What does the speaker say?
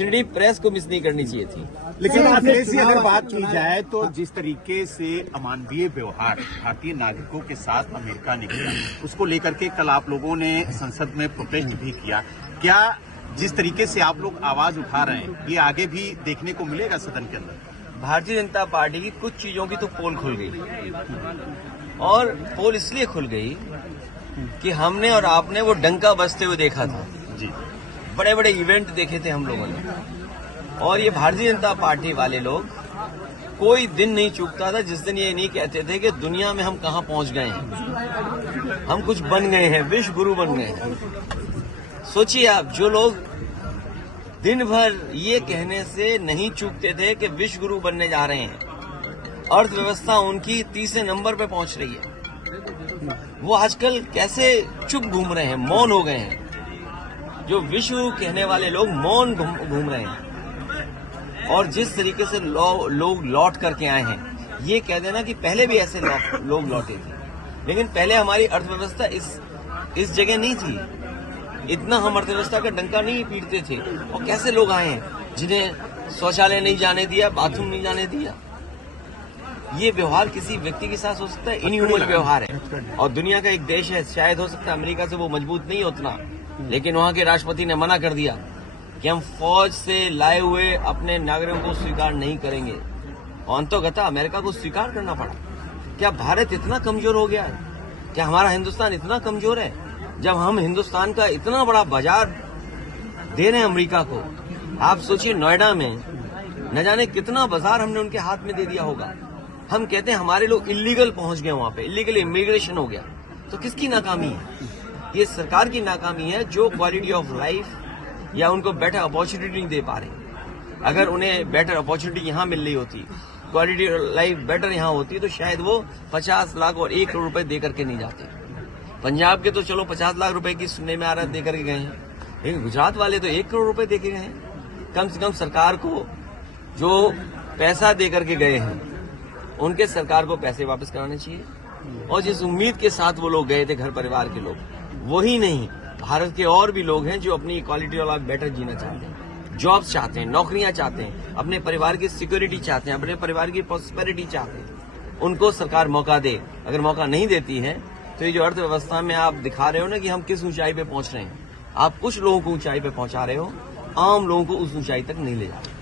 Press को miss नहीं करनी चाहिए थी। लेकिन अखिलेश जी, अगर बात की जाए तो जिस तरीके से अमानवीय व्यवहार भारतीय नागरिकों के साथ अमेरिका ने किया, उसको लेकर के कल आप लोगों ने संसद में प्रोटेस्ट भी किया। क्या जिस तरीके से आप लोग आवाज उठा रहे हैं, ये आगे भी देखने को मिलेगा सदन के अंदर? भारतीय जनता पार्टी की कुछ चीजों की तो पोल खुल गई, और पोल इसलिए खुल गई कि हमने और आपने वो डंका बजते हुए देखा था जी। बड़े बड़े इवेंट देखे थे हम लोगों ने, और ये भारतीय जनता पार्टी वाले लोग कोई दिन नहीं चूकता था जिस दिन ये नहीं कहते थे कि दुनिया में हम कहां पहुंच गए हैं, हम कुछ बन गए हैं, विश्व गुरु बन गए हैं। सोचिए आप, जो लोग दिन भर ये कहने से नहीं चूकते थे कि विश्व गुरु बनने जा रहे हैं, अर्थव्यवस्था उनकी तीसरे नंबर पे पहुंच रही है, वो आजकल कैसे चुप घूम रहे हैं, मौन हो गए हैं। जो विश्व कहने वाले लोग मौन घूम रहे हैं, और जिस तरीके से लोग लौट करके आए हैं, ये कह देना कि पहले भी ऐसे लोग लौटे थे, लेकिन पहले हमारी अर्थव्यवस्था इस जगह नहीं थी, इतना हम अर्थव्यवस्था का डंका नहीं पीटते थे। और कैसे लोग आए हैं जिन्हें शौचालय नहीं जाने दिया, बाथरूम नहीं जाने दिया। ये व्यवहार किसी व्यक्ति के साथ हो सकता है, इनह्यूमन व्यवहार है। और दुनिया का एक देश है, शायद हो सकता है अमेरिका से वो मजबूत नहीं उतना, लेकिन वहां के राष्ट्रपति ने मना कर दिया कि हम फौज से लाए हुए अपने नागरिकों को स्वीकार नहीं करेंगे, और अंततः अमेरिका को स्वीकार करना पड़ा। क्या भारत इतना कमजोर हो गया है? क्या हमारा हिंदुस्तान इतना कमजोर है, जब हम हिंदुस्तान का इतना बड़ा बाजार दे रहे हैं अमेरिका को? आप सोचिए, नोएडा में न जाने कितना बाजार हमने उनके हाथ में दे दिया होगा। हम कहते हैं हमारे लोग इलीगल पहुंच गए, वहां पे इलीगल इमिग्रेशन हो गया। तो किसकी नाकामी है? ये सरकार की नाकामी है, जो क्वालिटी ऑफ लाइफ या उनको बेटर अपॉर्चुनिटी नहीं दे पा रहे। अगर उन्हें बेटर अपॉर्चुनिटी यहाँ मिल रही होती, क्वालिटी ऑफ लाइफ बेटर यहाँ होती, तो शायद वो 50 लाख और 1 करोड़ रुपए दे करके नहीं जाते। पंजाब के तो चलो 50 लाख रुपए की सुनने में आ रहा है दे करके गए हैं, लेकिन गुजरात वाले तो 1 करोड़ रुपए दे के गए हैं। कम से कम सरकार को जो पैसा दे करके गए हैं, उनके सरकार को पैसे वापस कराने चाहिए। और जिस उम्मीद के साथ वो लोग गए थे, घर परिवार के लोग, वही नहीं, भारत के और भी लोग हैं जो अपनी क्वालिटी ऑफ लाइफ बेटर जीना चाहते हैं, जॉब्स चाहते हैं, नौकरियां चाहते हैं, अपने परिवार की सिक्योरिटी चाहते हैं, अपने परिवार की प्रॉस्पेरिटी चाहते हैं। उनको सरकार मौका दे। अगर मौका नहीं देती है, तो ये जो अर्थव्यवस्था में आप दिखा रहे हो ना कि हम किस ऊंचाई पे पहुंच रहे हैं, आप कुछ लोगों को ऊंचाई पे पहुंचा रहे हो, आम लोगों को उस ऊंचाई तक नहीं ले जा रहे।